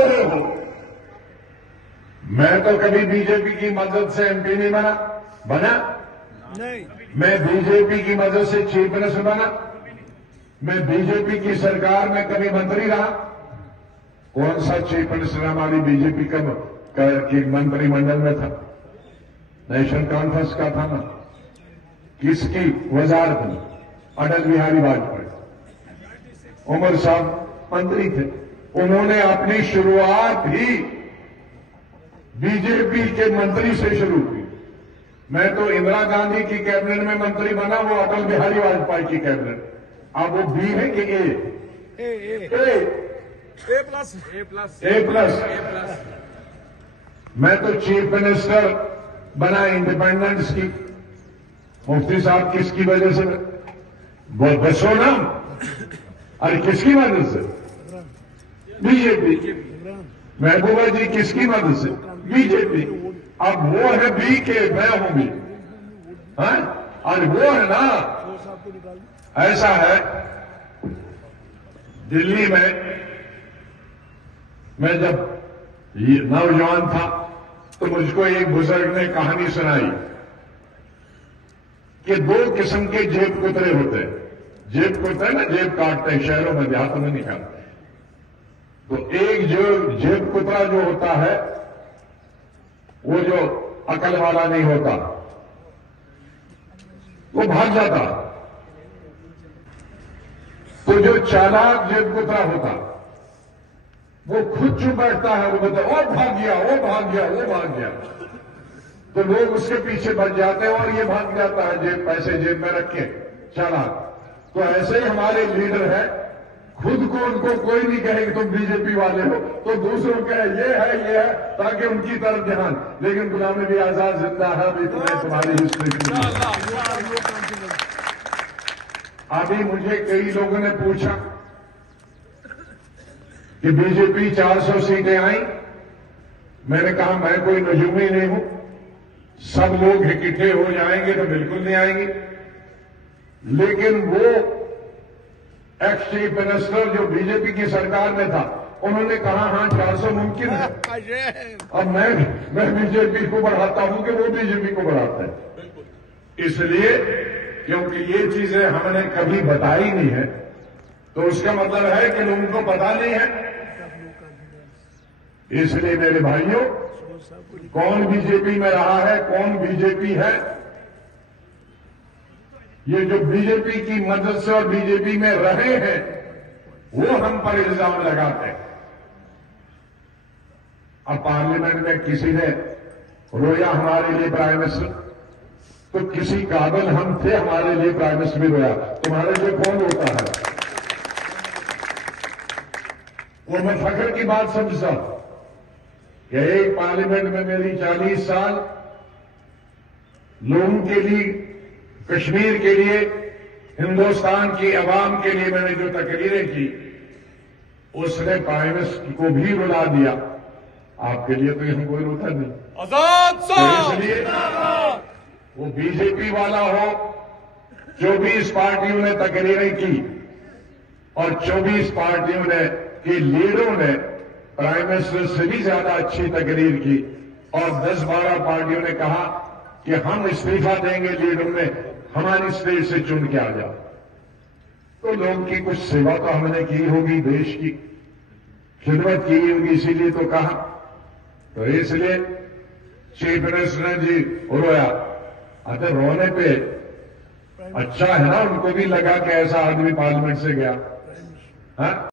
रहे हो। मैं तो कभी बीजेपी की मदद से एमपी नहीं बना नहीं। मैं बीजेपी की मदद से चीफ मिनिस्टर बना। मैं बीजेपी की सरकार में कभी मंत्री रहा। कौन सा चीफ मिनिस्टर हमारी बीजेपी का मंत्रिमंडल में था? नेशनल कॉन्फ्रेंस का था ना? किसकी वजारत में? अटल बिहारी वाजपेयी। उमर साहब मंत्री थे, उन्होंने अपनी शुरुआत ही बीजेपी के मंत्री से शुरू की। मैं तो इंदिरा गांधी की कैबिनेट में मंत्री बना, वो अटल बिहारी वाजपेयी की कैबिनेट। अब वो बी है कि ए प्लस। मैं तो चीफ मिनिस्टर बना इंडिपेंडेंस की। मुफ्ती साहब किसकी वजह से? बसो ना। अरे किसकी मदद से? बीजेपी। महबूबा जी किसकी मदद से? बीजेपी। अब वो है बी के, मैं हूं बी। और वो है ना, ऐसा है। दिल्ली में मैं जब नौजवान था तो मुझको एक बुजुर्ग ने कहानी सुनाई कि दो किस्म के जेब कुतरे होते हैं। जेब कुतरे ना, जेब काटते हैं, शहरों में देहातों में निकालते हैं। तो एक जो जेब कुतरा जो होता है, वो जो अकल वाला नहीं होता, वो भाग जाता। तो जो चालाक जेब कुतरा होता, वो खुद चुप बैठता है। वो बोलता है, ओ भाग गया, वो भाग गया, वो भाग गया। तो लोग उसके पीछे भग जाते हैं और ये भाग जाता है जेब, पैसे जेब में रख के, चालाक। तो ऐसे ही हमारे लीडर है, खुद को उनको कोई नहीं कहे कि तुम बीजेपी वाले हो, तो दूसरों कहे ये है, ताकि उनकी तरफ ध्यान। लेकिन गुलाम नबी आजाद जिंदा है, अभी तुम्हारी हिस्ट्री। अभी मुझे कई लोगों ने पूछा कि बीजेपी 400 सीटें आई। मैंने कहा मैं कोई नजूमी नहीं हूं। सब लोग इकट्ठे हो जाएंगे तो बिल्कुल नहीं आएंगे। लेकिन वो एक्स चीफ मिनिस्टर जो बीजेपी की सरकार में था, उन्होंने कहा हां 400 मुमकिन है। अब मैं बीजेपी को बढ़ाता हूं कि वो बीजेपी को बढ़ाता है। इसलिए क्योंकि ये चीजें हमने कभी बताई नहीं है, तो उसका मतलब है कि लोगों को पता नहीं है। इसलिए मेरे भाइयों, कौन बीजेपी में रहा है, कौन बीजेपी है, ये जो बीजेपी की मदद से और बीजेपी में रहे हैं, वो हम पर इल्जाम लगाते हैं। अब पार्लियामेंट में किसी ने रोया हमारे लिए प्राइम मिनिस्टर, तो किसी काबिल हम थे, हमारे लिए प्राइम मिनिस्टर भी रोया। तुम्हारे लिए कौन रोता है? वो मैं फख्र की बात समझता हूं कि एक पार्लियामेंट में मेरी 40 साल लोगों के लिए, कश्मीर के लिए, हिंदुस्तान की आवाम के लिए मैंने जो तकरीरें की, उसने प्राइम मिनिस्टर को भी रुला दिया। आपके लिए तो यहां कोई रोता नहीं। आजाद साहब। तो इसलिए वो बीजेपी वाला हो, 24 पार्टियों ने तकरीरें की और 24 पार्टियों ने के लीडरों ने प्राइम मिनिस्टर से भी ज्यादा अच्छी तकरीर की, और 10-12 पार्टियों ने कहा कि हम इस्तीफा देंगे लीडरों में, हमारी स्टेट से चुन के आ जाओ। तो लोगों की कुछ सेवा तो हमने की होगी, देश की खिदमत की होगी, इसीलिए तो कहा। तो इसलिए चीफ मिनिस्टर ने जी रोया। अगर रोने पे अच्छा है ना, उनको भी लगा कि ऐसा आदमी पार्लियामेंट से गया। हाँ।